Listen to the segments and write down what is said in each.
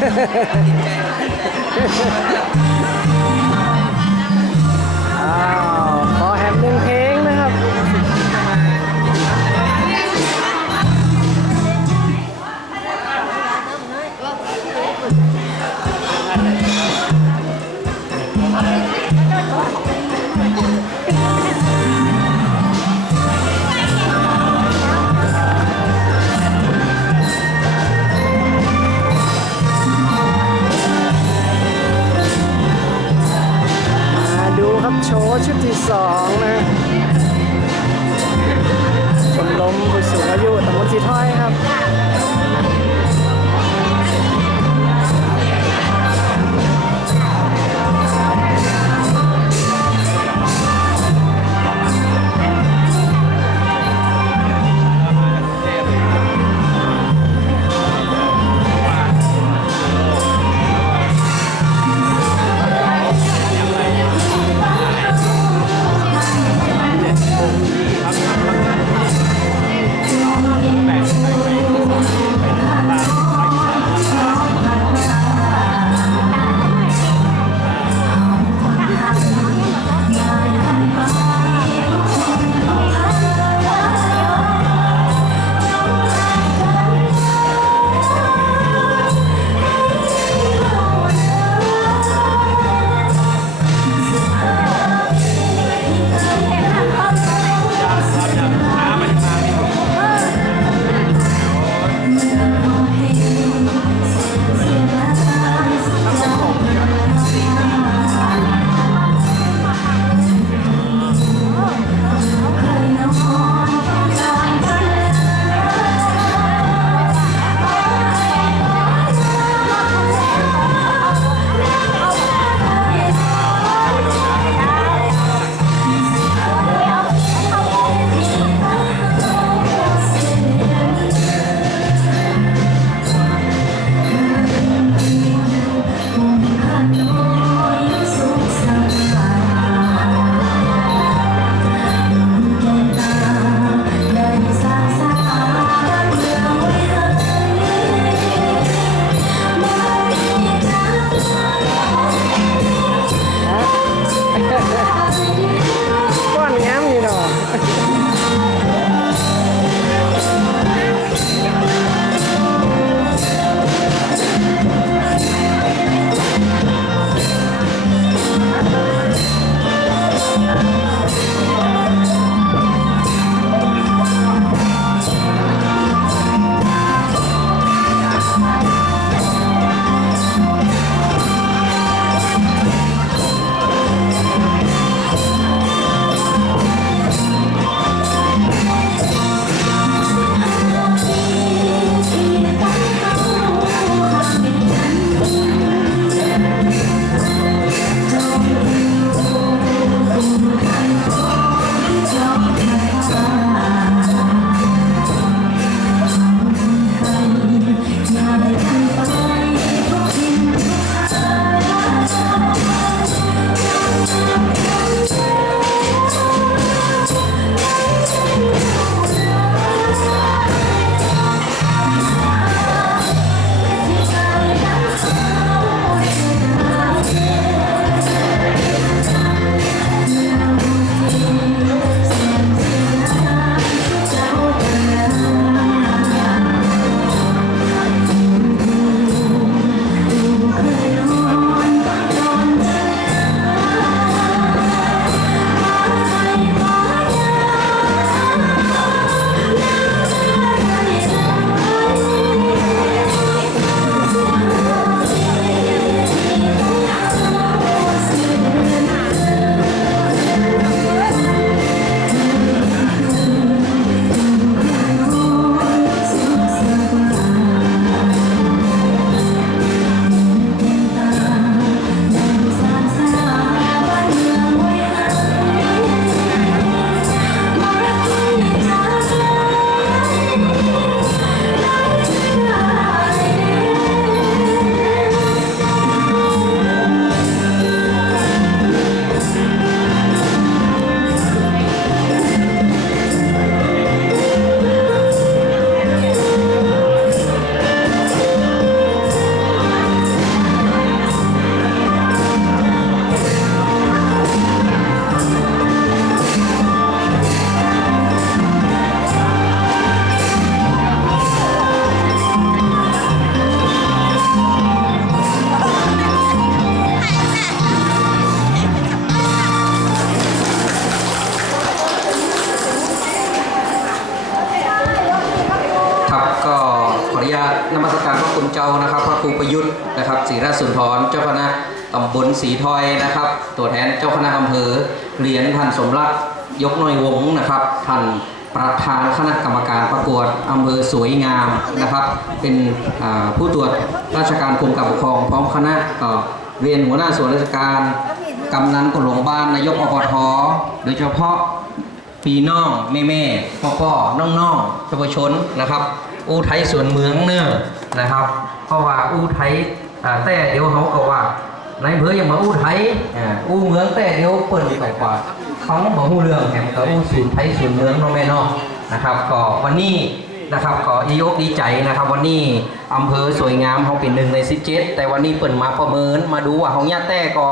めっちゃやりたい。我出ดที่ นทรเจ้าคณะตำบลสีทอยนะครับ ตัวแทนเจ้าคณะอำเภอเหรียนท่านสมรักยกน่อยวงนะครับท่านประธานคณะกรรมการประกวดอำเภอสวยงามนะครับ เป็นผู้ตรวจราชการกรมการปกครองพร้อมคณะก็เรียนหัวหน้าส่วนราชการกำนันกหลวงบ้านนายกอบทโดยเฉพาะปีน้องแม่แม่พ่อพ่อน้องน้องๆเยาวชนนะครับ อู้ไทยส่วนเมืองเนื้อนะครับ เพราะว่าอู้ไทย แต่เดี๋ยวเขาก็ว่าในอำเภอยังมาอู้ไทยอู้เมืองแต่เดี๋ยวเปิดไปกว่าเขาบอกหูเรื่องแหมก็อู้ศูนย์ไทยศูนย์เมืองเน้องแม่น้องนะครับ ก็วันนี้นะครับก็ดีอกดีใจนะครับ วันนี้อำเภอสวยงามเขาเป็นหนึ่งในสิบเจ็ดแต่วันนี้เปิดมาประเมินมาดูว่าเขาเนี่ยแต่ก็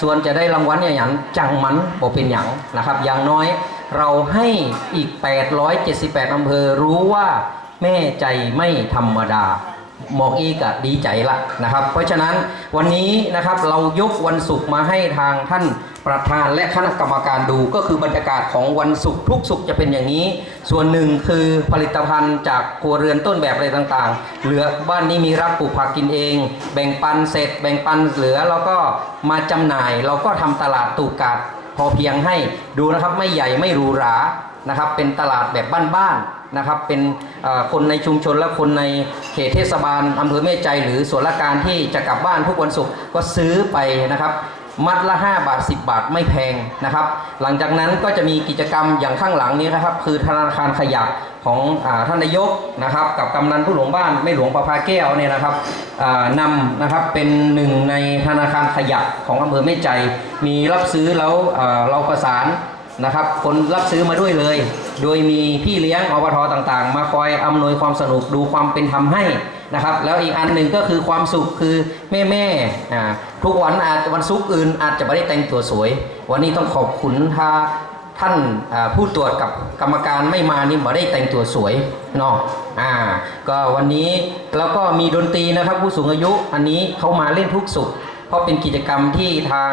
ส่วนจะได้รางวัลอย่างหยังจังมันบ่เป็นอย่างนะครับ อย่างน้อยเราให้อีก 878อำเภอรู้ว่าแม่ใจไม่ธรรมดา หมอกอีกะดีใจละนะครับ เพราะฉะนั้นวันนี้นะครับเรายกวันศุกร์มาให้ทางท่านประธานและคณะกรรมการดูก็คือบรรยากาศของวันศุกร์ทุกศุกร์จะเป็นอย่างนี้ ส่วนหนึ่งคือผลิตภัณฑ์จากครัวเรือนต้นแบบอะไรต่างๆ เหลือบ้านนี้มีรักปลูกผักกินเอง แบ่งปันเสร็จ แบ่งปันเหลือแล้วก็มาจำหน่าย เราก็ทำตลาดตูกาดพอเพียงให้ดูนะครับไม่ใหญ่ไม่หรูหรานะครับเป็นตลาดแบบบ้านๆ นะครับ เป็นคนในชุมชนและคนในเขตเทศบาลอำเภอแม่ใจ หรือส่วนราชการที่จะกลับบ้านทุกวันศุกร์ก็ซื้อไปนะครับมัดละ 5 บาท 10 บาทไม่แพงนะครับ หลังจากนั้นก็จะมีกิจกรรมอย่างข้างหลังนี้นะครับ คือธนาคารขยะของอท่านนายกนะครับ กับกำนันผู้หลวงบ้านไม่หลวงประภาแก้วเนี่ยนะครับนำนะครับเป็นหนึ่งในธนาคารขยะของอำเภอแม่ใจ มีรับซื้อแล้วเราประสาน นะครับ คนรับซื้อมาด้วยเลย โดยมีพี่เลี้ยงอบทต่างๆ มาคอยอำนวยความสนุกดูความเป็นธรรมให้นะครับ แล้วอีกอันหนึ่งก็คือความสุขคือแม่แม่ๆทุกวันอาจวันศุกร์อื่น อาจจะไม่ได้แต่งตัวสวย วันนี้ต้องขอบคุณถ้าท่านผู้ตรวจกับกรรมการไม่มานี่ม่ได้แต่งตัวสวยเนาะอ่าก็วันนี้แล้วก็มีดนตรีนะครับผู้สูงอายุอันนี้เขามาเล่นทุกสุข เพราะเป็นกิจกรรมที่ทาง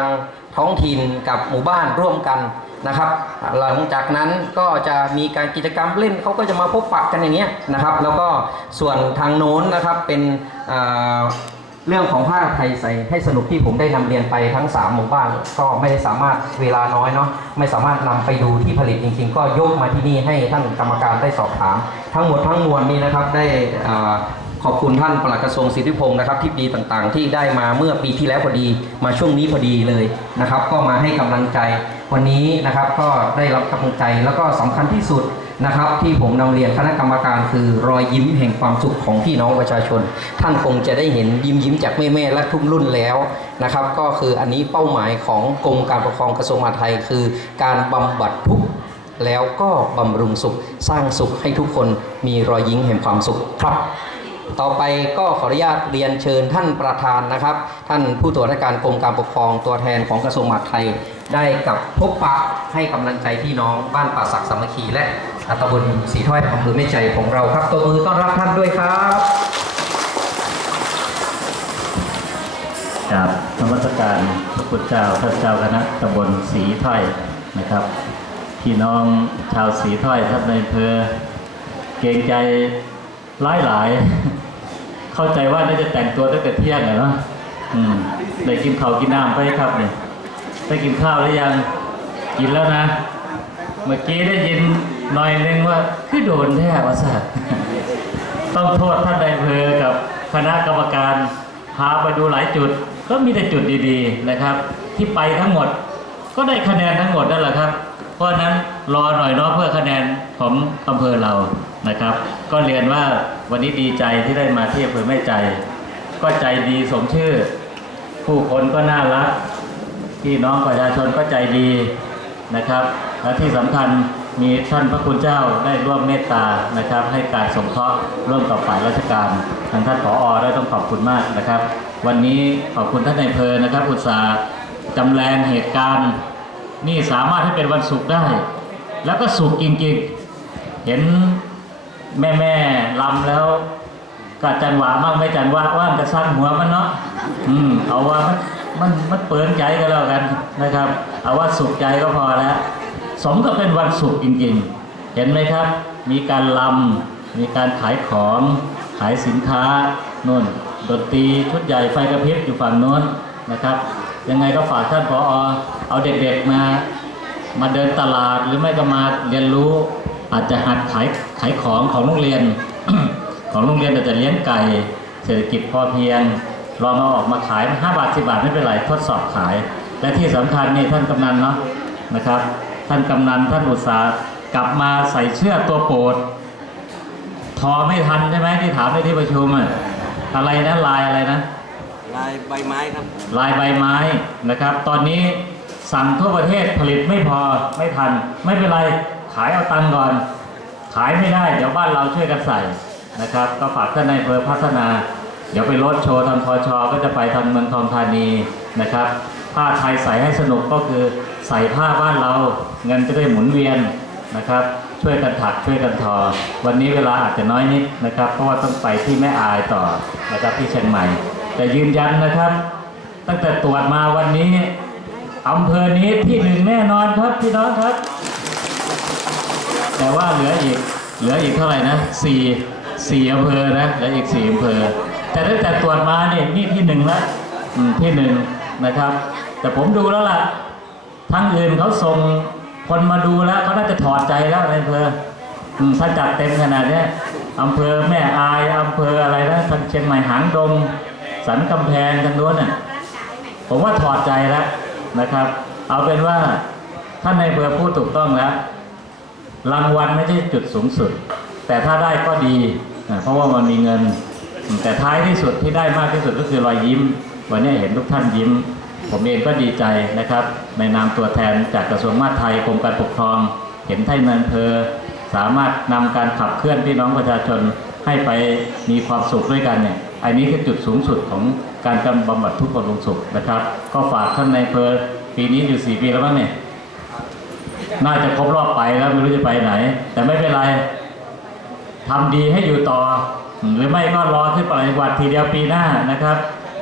ท้องถิ่นกับหมู่บ้านร่วมกัน นะครับ หลังจากนั้นก็จะมีการกิจกรรมเล่นเขาก็จะมาพบปะกันอย่างเงี้ยนะครับ แล้วก็ส่วนทางโน้นนะครับเป็นเรื่องของผ้าไทยใส่ให้สนุกที่ผมได้นำเรียนไปทั้ง 3 หมู่บ้าน ก็ไม่ได้สามารถเวลาน้อยเนาะไม่สามารถนำไปดูที่ผลิตจริง ๆ ก็ยกมาที่นี่ให้ท่านกรรมการได้สอบถาม ทั้งหมดทั้งมวลนี้นะครับได้ขอบคุณท่านปลัดกระทรวงสิทธิพงศ์นะครับทิปดีต่างๆ ที่ได้มาเมื่อปีที่แล้วพอดีมาช่วงนี้พอดีเลยนะครับ ก็มาให้กำลังใจ วันนี้นะครับก็ได้รับกำลังใจแล้วก็สำคัญที่สุดนะครับ ที่ผมนำเรียนคณะกรรมการคือรอยยิ้มแห่งความสุขของพี่น้องประชาชน ท่านคงจะได้เห็นยิ้มยิ้มๆจากแม่ๆและทุกรุ่นแล้วนะครับ ก็คืออันนี้เป้าหมายของกรมการปกครองกระทรวงมหาดไทย คือการบำบัดทุกข์แล้วก็บำรุงสุขสร้างสุขให้ทุกคนมีรอยยิ้มแห่งความสุขครับต่อไปก็ขออนุญาตเรียนเชิญท่านประธานนะครับ ท่านผู้ตรวจราชการกรมการปกครองตัวแทนของกระทรวงมหาดไทย ได้กับพบปะให้กำลังใจพี่น้องบ้านป่าศักดิ์สามัคคีและตำบลสีถ้อยอำเภอแม่ใจของเราครับตัวมือต้อนรับท่านด้วยครับกับนมัสการพระพุทธเจ้าท่านเจ้าคณะตำบลสีถ้อยนะครับพี่น้องชาวสีถ้อยท่านในอำเภอเกรงใจหลายหลายๆเข้าใจว่าน่าจะแต่งตัวตั้งแต่เที่ยงอเนาะอืมได้กินเขากินน้ำไปครับเนี่ย ได้กินข้าวหรือยัง กินแล้วนะ เมื่อกี้ได้ยินหน่อยนึงว่าคือโดนแท้วะสัตว์ต้องโทษท่านนายเภอกับคณะกรรมการพาไปดูหลายจุด ก็มีแต่จุดดีๆนะครับ ที่ไปทั้งหมด ก็ได้คะแนนทั้งหมดนั่นแหละครับ เพราะฉะนั้นรอหน่อยเนาะเพื่อคะแนนของอำเภอเรานะครับ ก็เรียนว่าวันนี้ดีใจที่ได้มาที่อำเภอแม่ใจ ก็ใจดีสมชื่อ ผู้คนก็น่ารัก พี่น้องประชาชนก็ใจดีนะครับ และที่สำคัญมีท่านพระคุณเจ้าได้ร่วมเมตตานะครับ ให้การสงเคราะห์ร่วมกับฝ่ายราชการทางท่านผออได้ต้องขอบคุณมากนะครับ วันนี้ขอบคุณท่านนายเภอนะครับอุตสาห์จำแรงเหตุการณ์ นี่สามารถให้เป็นวันศุกร์ได้ แล้วก็สุขจริงๆ เห็นแม่แม่ลำแล้วก็จันหวามั่งไม่จันว่าว่างจะสร้างหัวมันเนาะอืมเอาว่ามัน มันมันเปิดใจก็แล้วกันนะครับ เอาว่าสุขใจก็พอแล้วสมกับเป็นวันศุกร์จริงๆ เห็นไหมครับ มีการลำมีการขายของขายสินค้านู่นดนตรีชุดใหญ่ไฟกระพริบอยู่ฝั่งโน้นนะครับ ยังไงก็ฝากท่านผอเอาเด็กๆมา มาเดินตลาดหรือไม่ก็มาเรียนรู้ อาจจะหัดขายขายของของโรงเรียน ของโรงเรียนอาจจะเลี้ยงไก่ เศรษฐกิจพอเพียง ลองเอาออกมาขาย 5 บาท 10 บาทไม่เป็นไรทดสอบขาย และที่สำคัญนี่ท่านกำนันเนาะนะครับ ท่านกำนันท่านอุตสาห์กลับมาใส่เสื้อตัวโปรดทอไม่ทันใช่ไหมที่ถามในที่ประชุมอะอะไรนะลายอะไรนะ ลายใบไม้ครับ ลายใบไม้นะครับ ตอนนี้สั่งทั่วประเทศผลิตไม่พอไม่ทัน ไม่เป็นไรขายเอาตังค์ก่อน ขายไม่ได้ เดี๋ยวบ้านเราช่วยกันใส่นะครับ ก็ฝากท่านนายอำเภอพัฒนา เดี๋ยวไปรถโชว์ทำทอชอก็จะไปทางเมืองทองธานีนะครับ ผ้าไทยใส่ให้สนุกก็คือใส่ผ้าบ้านเรา เงินจะได้หมุนเวียนนะครับ ช่วยกันถักช่วยกันทอ วันนี้เวลาอาจจะน้อยนิดนะครับ เพราะว่าต้องไปที่แม่อายต่อนะครับที่เชียงใหม่ แต่ยืนยันนะครับ ตั้งแต่ตรวจมาวันนี้อำเภอนี้ที่หนึ่งแน่นอนครับพี่น้องครับ แต่ว่าเหลืออีกเหลืออีกเท่าไหร่นะสี่สี่อำเภอนะเหลืออีกสี่อำเภอ แต่ตั้งแต่ตรวจมาเนี่ยนี่ที่หนึ่งละอืมที่หนึ่งนะครับ แต่ผมดูแล้วล่ะทั้งอื่นเขาส่งคนมาดูแล้วเขาน่าจะถอดใจแล้วในอำเภออืมถ้าจัดเต็มขนาดเนี้ยอำเภอแม่อายอำเภออะไรนะทางเชียงใหม่หางดง สันกำแพงทางโน้นน่ะผมว่าถอดใจแล้วนะครับ เอาเป็นว่าท่านในายอำเบอร์พูดถูกต้องแล้วรางวัลไม่ใช่จุดสูงสุด แต่ถ้าได้ก็ดีอ่าเพราะว่ามันมีเงิน แต่ท้ายที่สุดที่ได้มากที่สุดก็คือรอยยิ้ม วันนี้เห็นทุกท่านยิ้ม ผมเองก็ดีใจนะครับ ในนามตัวแทนจากกระทรวงมหาดไทยกรมการปกครอง เห็นไทยเมืองเพอสามารถนำการขับเคลื่อนพี่น้องประชาชนให้ไปมีความสุขด้วยกันเนี่ยอันนี้คือจุดสูงสุดของการกำบำบัดทุกข์บำรุงสุขนะครับ ก็ฝากท่านในายอำเพอปีนี้อยู่สี่ปีแล้วมั้งเนี่ยน่าจะครบรอบไปแล้วไม่รู้จะไปไหน แต่ไม่เป็นไรทำดีให้อยู่ต่อ หรือไม่ก็รอขึ้นปริวัติทีเดียวปีหน้านะครับ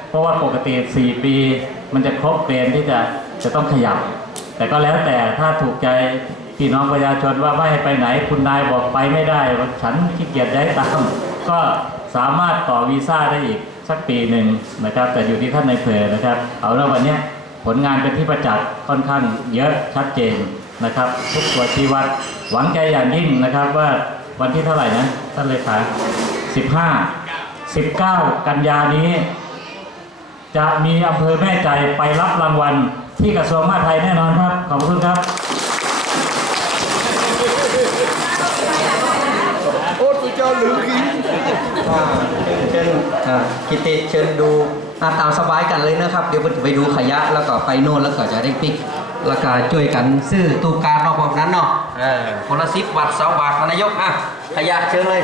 เพราะว่าปกติ 4 ปี มันจะครบเกณฑ์ที่จะจะต้องขยับ แต่ก็แล้วแต่ถ้าถูกใจพี่น้องประชาชนว่าไม่ไปไหนคุณนายบอกไปไม่ได้ฉันขี้เกียจย้ตามก็สามารถต่อวีซ่าได้อีกสักปีหนึ่งนะครับ แต่อยู่ที่ท่านในายเพอนะครับ เอาแล้ววันนี้ผลงานเป็นที่ประจักษ์ค่อนข้างเยอะชัดเจนนะครับ ทุกตัวชี้วัดหวังใจอย่างยิ่งนะครับว่าวันที่เท่าไหร่นะท่านเลขา 15 19 กันยานี้ จะมีอำเภอแม่ใจไปรับรางวัลที่กระทรวงมหาดไทยแน่นอนครับ ขอบคุณครับ โอ้ตัวเจ้าหรือกินอ่าเชิญอ่ากิติเชิญดูอ่าตามสบายกันเลยนะครับ เดี๋ยวไปดูขยะแล้วก็ไปโน่นแล้วก็จะได้ปิกแล้วก็ช่วยกันซื้อตู้การนอกแบบนั้นเนาะเออคนละสิบบาทสองบาทนายกอะขยะเชิญเลย